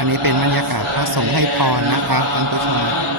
อันนี้เป็นบรรยากาศพระสงฆ์ให้พรนะครับท่านผู้ชม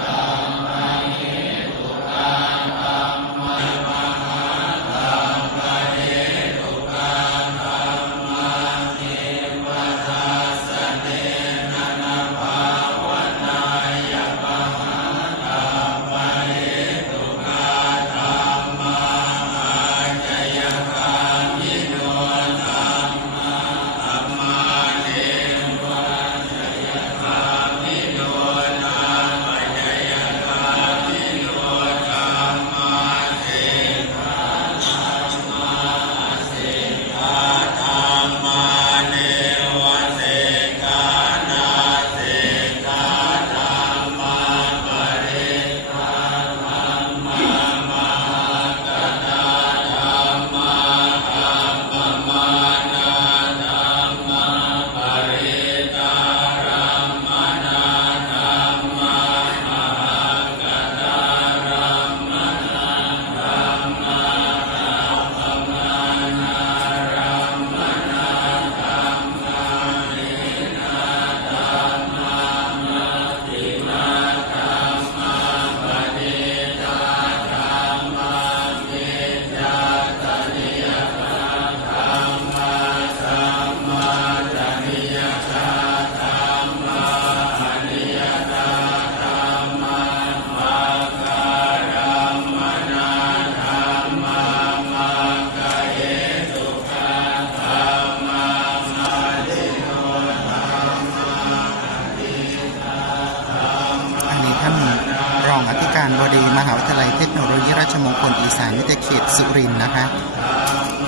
การบดีมหาวิทยาลัยเทคโนโลยีราชมงคลอีสานวิทยาเขตสุรินทร์นะคะ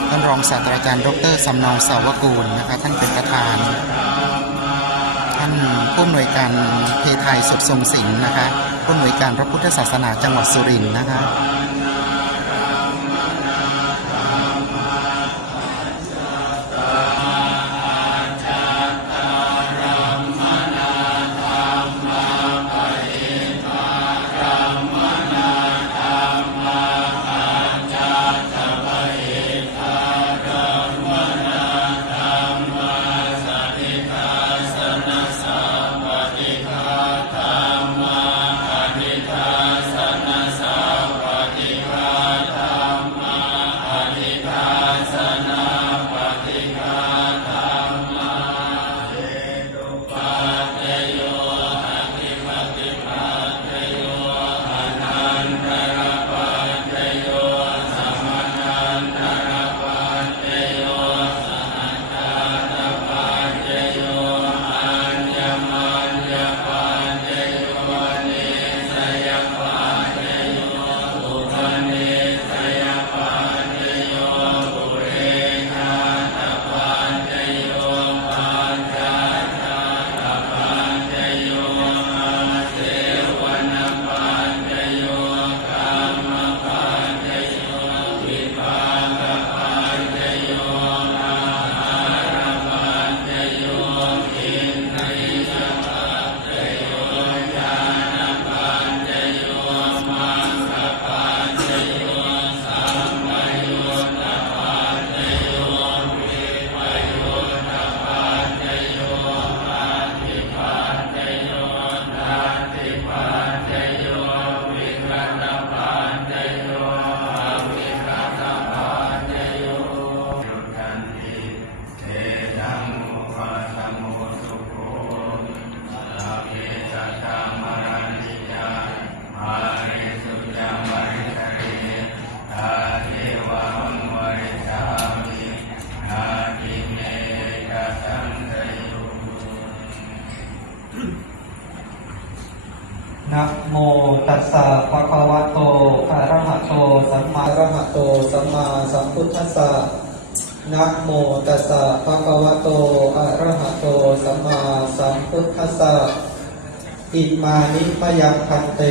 ท่านรองศาสตราจารย์ดรสำเนาสาวกูลนะคะท่านเป็นประธาน ท่านผู้อำนวยการเพทายสดทรงศิลป์นะคะผู้อำนวยการพระพุทธศาสนาจังหวัดสุรินทร์นะคะ โมตัสสะภะคะวะโตอะระหะโตสัมมาระหะโตสัมมาสัมพุทธัสสะนะโมตัสสะภะคะวะโตอะระหะโตสัมมาสัมพุทธัสสะอิมานิพยังพันเต